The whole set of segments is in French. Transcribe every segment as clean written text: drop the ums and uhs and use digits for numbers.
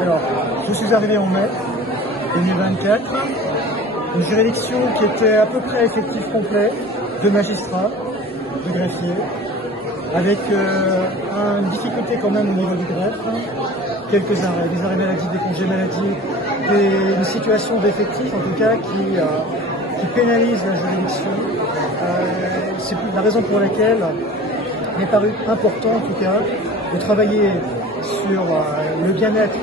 Alors, je suis arrivé en mai 2024, une juridiction qui était à peu près à effectif complet, de magistrats, de greffiers, avec une difficulté quand même au niveau du greffe, quelques arrêts, des arrêts maladie, des congés maladie, une situation d'effectif en tout cas qui pénalise la juridiction. C'est la raison pour laquelle il m'est paru important en tout cas de travailler sur le bien-être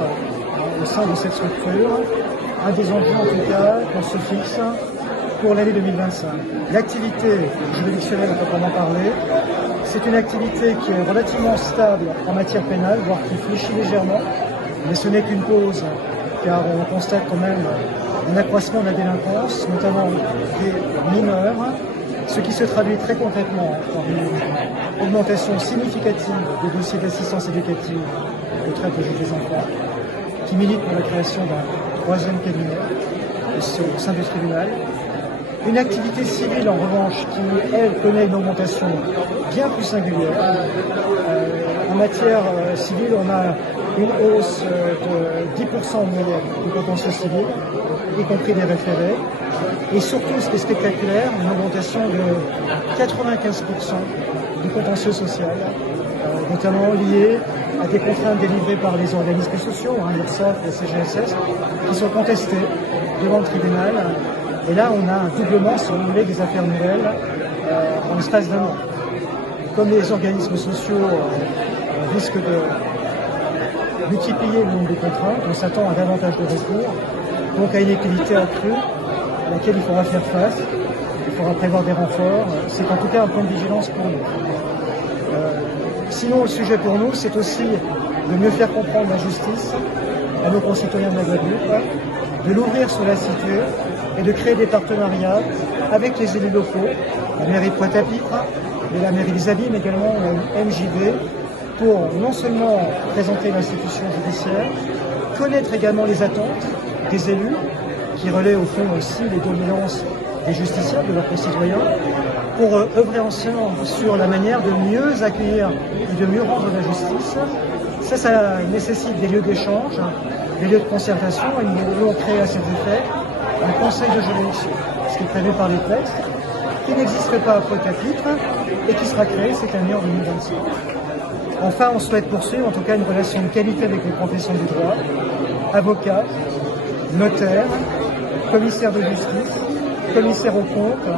au sein de cette structure, un des enjeux en tout cas qu'on se fixe pour l'année 2025. L'activité juridictionnelle, à proprement parler, c'est une activité qui est relativement stable en matière pénale, voire qui fléchit légèrement, mais ce n'est qu'une cause, car on constate quand même un accroissement de la délinquance, notamment des mineurs, ce qui se traduit très concrètement par une augmentation significative des dossiers d'assistance éducative de traite des jeunes enfants, qui milite pour la création d'un troisième cabinet au sein du tribunal. Une activité civile, en revanche, qui, elle, connaît une augmentation bien plus singulière. En matière civile, on a une hausse de 10% en moyenne du contentieux civil, y compris des référés. Et surtout, ce qui est spectaculaire, une augmentation de 95% du contentieux social, notamment lié à des contraintes délivrées par les organismes sociaux, l'URSSAF et la CGSS, qui sont contestées devant le tribunal. Et là, on a un doublement, si vous voulez, des affaires nouvelles en l'espace d'un an. Comme les organismes sociaux risquent de multiplier le nombre de contraintes, on s'attend à davantage de recours, donc à une épidémie accrue à laquelle il faudra faire face, il faudra prévoir des renforts. C'est en tout cas un point de vigilance pour nous. Sinon, le sujet pour nous, c'est aussi de mieux faire comprendre la justice à nos concitoyens de la Guadeloupe, de l'ouvrir sur la cité et de créer des partenariats avec les élus locaux, la mairie de Pointe-à-Pitre et la mairie des Abymes, mais également la MJB, pour non seulement présenter l'institution judiciaire, connaître également les attentes des élus, qui relaient au fond aussi les doléances des justiciables, de leurs concitoyens, pour œuvrer ensemble sur la manière de mieux accueillir et de mieux rendre la justice. Ça nécessite des lieux d'échange, des lieux de concertation, et nous voulons créer à cet effet un conseil de juridiction, ce qui est prévu par les textes, qui n'existe pas à Pointe-à-Pitre et qui sera créé cette année en 2025. Enfin, on souhaite poursuivre en tout cas une relation de qualité avec les professions du droit, avocats, notaires, commissaires de justice, commissaires aux comptes,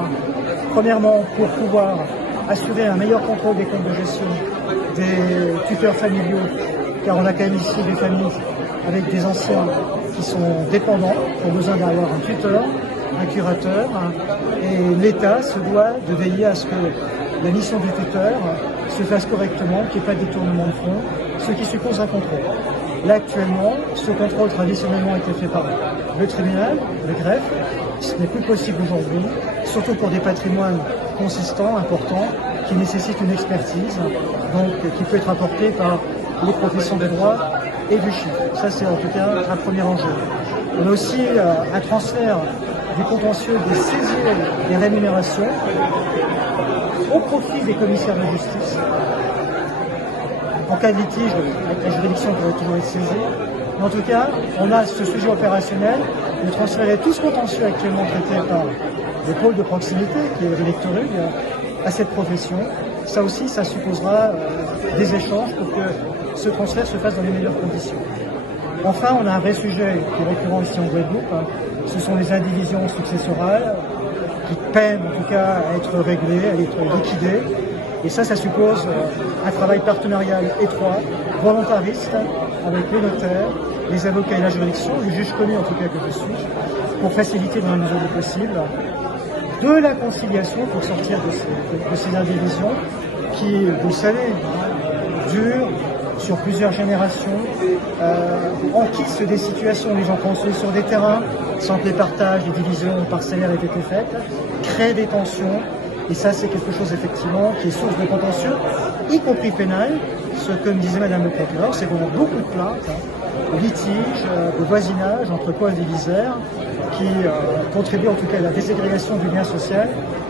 premièrement pour pouvoir assurer un meilleur contrôle des comptes de gestion des tuteurs familiaux, car on a quand même ici des familles avec des anciens qui sont dépendants, qui ont besoin d'avoir un tuteur, un curateur, et l'État se doit de veiller à ce que la mission du tuteur se fasse correctement, qu'il n'y ait pas de détournement de fonds, ce qui suppose un contrôle. Là, actuellement, ce contrôle traditionnellement a été fait par le tribunal, le greffe. Ce n'est plus possible aujourd'hui, surtout pour des patrimoines consistants, importants, qui nécessitent une expertise, donc qui peut être apportée par les professions de droit et du chiffre. Ça, c'est en tout cas un premier enjeu. On a aussi un transfert du contentieux des saisies et des rémunérations au profit des commissaires de justice. En cas de litige, la juridiction pourrait toujours être saisie. Mais en tout cas, on a ce sujet opérationnel de transférer tout ce contentieux actuellement traité par le pôle de proximité, qui est l'électorat, à cette profession. Ça aussi, ça supposera des échanges pour que ce transfert se fasse dans les meilleures conditions. Enfin, on a un vrai sujet qui est récurrent ici en Guadeloupe, ce sont les indivisions successorales qui peinent en tout cas à être réglées, à être liquidées. Et ça suppose un travail partenarial étroit, volontariste, avec les notaires, les avocats et la juridiction, les juges connus en tout cas que je suis, pour faciliter dans la mesure du possible de la conciliation pour sortir de ces indivisions qui, vous le savez, durent sur plusieurs générations, enquissent des situations où les gens construisent sur des terrains sans que les partages, les divisions parcellaires aient été faites, créent des tensions. Et ça, c'est quelque chose, effectivement, qui est source de contentieux, y compris pénal. Ce que me disait Madame le procureur, c'est qu'on a beaucoup de plaintes, de litiges, de voisinage entre co-indivisaires, qui contribuent en tout cas à la désagrégation du lien social.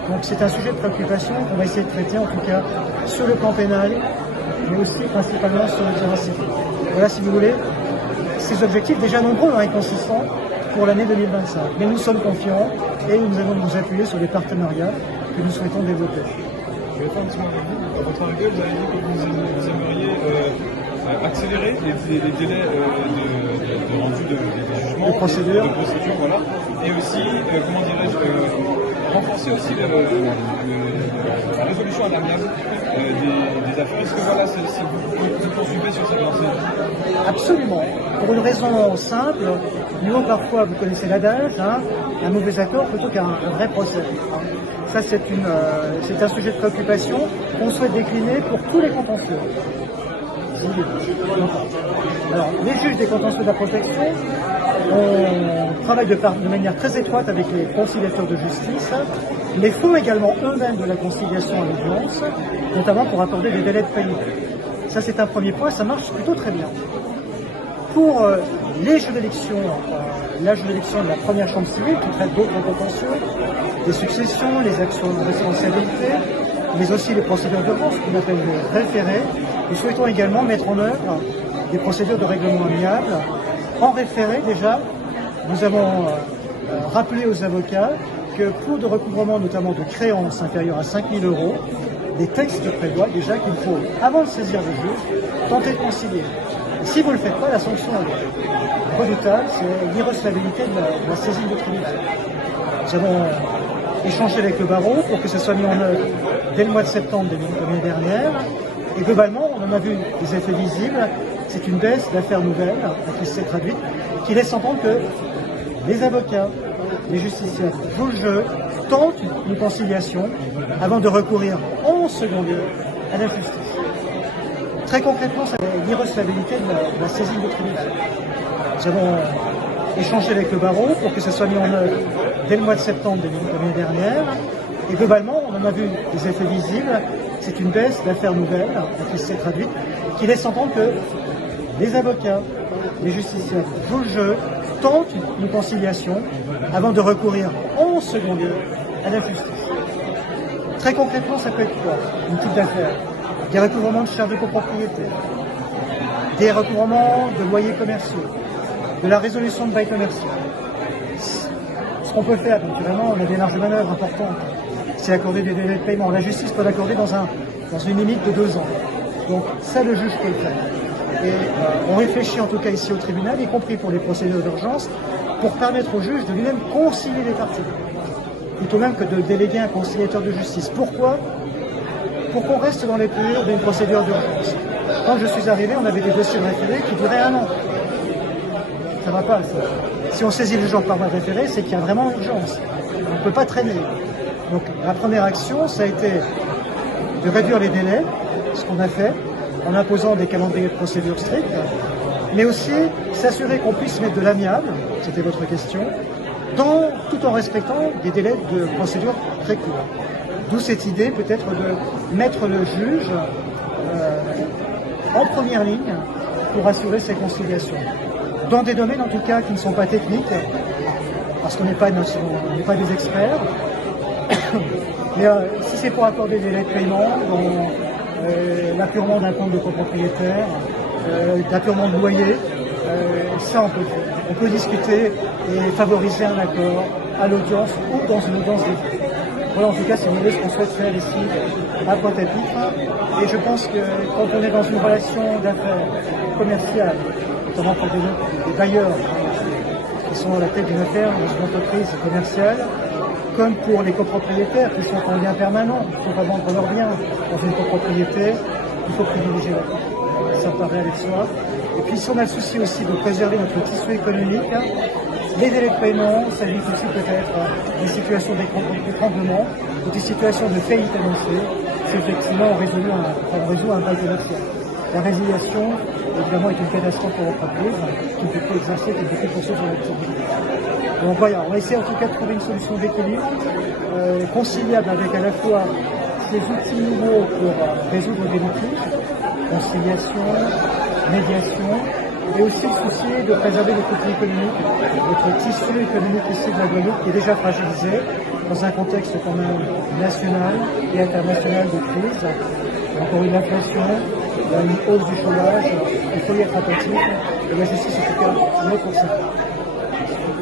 Donc c'est un sujet de préoccupation qu'on va essayer de traiter, en tout cas, sur le plan pénal, mais aussi principalement sur le terrain civil. Voilà, si vous voulez, ces objectifs déjà nombreux et consistants pour l'année 2025. Mais nous sommes confiants et nous allons nous appuyer sur les partenariats que nous souhaitons développer. Je vais faire un petit mot avec vous. À votre arrivée, vous avez dit que vous aimeriez accélérer les délais de rendu des jugements, de procédures, voilà. Et aussi, comment dirais-je, renforcer aussi la résolution à l'amiable des affaires. Est-ce que voilà, vous poursuivez sur cette lancée? Absolument. Pour une raison simple, nous parfois, vous connaissez l'adage, hein, un mauvais accord plutôt qu'un vrai procès. Ça, c'est un sujet de préoccupation qu'on souhaite décliner pour tous les contentieux. Alors, les juges des contentieux de la protection, on travaille de manière très étroite avec les conciliateurs de justice, mais font également eux-mêmes de la conciliation à l'audience, notamment pour accorder des délais de paiement. Ça, c'est un premier point, ça marche plutôt très bien. Pour les juridictions, la juridiction de la première chambre civile qui traite d'autres contentieux, les successions, les actions de responsabilité, mais aussi les procédures d'urgence qu'on appelle les référés, nous souhaitons également mettre en œuvre des procédures de règlement amiable. En référé, déjà, nous avons rappelé aux avocats que pour de recouvrement, notamment de créances inférieures à 5 000 €, des textes prévoient déjà qu'il faut, avant de saisir le juge, tenter de concilier. Et si vous ne le faites pas, la sanction est redoutable, c'est l'irrecevabilité de la saisine de tribunal. Nous avons échangé avec le barreau pour que ça soit mis en œuvre dès le mois de septembre de l'année dernière. Et globalement, on en a vu des effets visibles. C'est une baisse d'affaires nouvelles qui s'est traduite, qui laisse entendre que les avocats, les justiciables jouent le jeu, tentent une conciliation avant de recourir en second lieu à la justice. Très concrètement, c'est l'irrecevabilité de la saisine de tribunal. Nous avons échangé avec le barreau pour que ça soit mis en œuvre dès le mois de septembre de l'année dernière. Et globalement, on en a vu des effets visibles. C'est une baisse d'affaires nouvelles qui s'est traduite, qui laisse entendre que les avocats, les justiciables jouent le jeu, tentent une conciliation avant de recourir en second lieu à la justice. Très concrètement, ça peut être quoi? Une type d'affaires. Des recouvrements de charges de copropriété, des recouvrements de loyers commerciaux, de la résolution de bail commerciaux. Ce qu'on peut faire, naturellement, on a des marges de manœuvre importantes, c'est accorder des délais de paiement. La justice peut l'accorder dans une limite de 2 ans. Donc ça, le juge peut le faire. Et on réfléchit en tout cas ici au tribunal, y compris pour les procédures d'urgence, pour permettre au juge de lui-même concilier les parties, plutôt même que de déléguer un conciliateur de justice. Pourquoi? Pour qu'on reste dans les purs d'une procédure d'urgence. Quand je suis arrivé, on avait des dossiers de référé qui duraient 1 an. Ça ne va pas, ça. Si on saisit le genre par voie de référé, c'est qu'il y a vraiment urgence. On ne peut pas traîner. Donc la première action, ça a été de réduire les délais, ce qu'on a fait, en imposant des calendriers de procédure stricts, mais aussi s'assurer qu'on puisse mettre de l'amiable, c'était votre question, tout en respectant des délais de procédure très courts. D'où cette idée peut-être de mettre le juge en première ligne pour assurer ces conciliations. Dans des domaines en tout cas qui ne sont pas techniques, parce qu'on n'est pas des experts, mais si c'est pour accorder des délais de paiement, l'appurement d'un compte de copropriétaire, l'appurement de loyer, ça on peut faire. On peut discuter et favoriser un accord à l'audience ou dans une audience d'étude. Voilà en tout cas, si vous voulez, ce qu'on souhaite faire ici à Pointe-à-Pitre. Et je pense que quand on est dans une relation d'affaires commerciale, notamment pour des bailleurs qui sont à la tête d'une affaire dans une entreprise commerciale, comme pour les copropriétaires qui sont en lien permanent, il ne faut pas vendre leurs biens dans une copropriété, il faut privilégier la vie. Ça paraît avec soi. Et puis si on a le souci aussi de préserver notre tissu économique, les délais de paiement, ça s'agit aussi peut-être des situations d'étranglement ou des situations de faillite annoncée, si effectivement on résout un bail commercial. La résiliation, évidemment, est une catastrophe pour l'entreprise qui ne peut pas exercer, qui ne peut pas poursuivre son activité. Donc voilà, on va essayer en tout cas de trouver une solution d'équilibre, conciliable avec à la fois ces outils nouveaux pour résoudre des litiges, conciliation, médiation, et aussi le souci de préserver le côté économique, notre tissu économique ici de la Guadeloupe qui est déjà fragilisé dans un contexte quand même national et international de crise. Encore une inflation, il y a une hausse du chômage, il faut y être attentif, et la justice en tout cas, on est pour ça.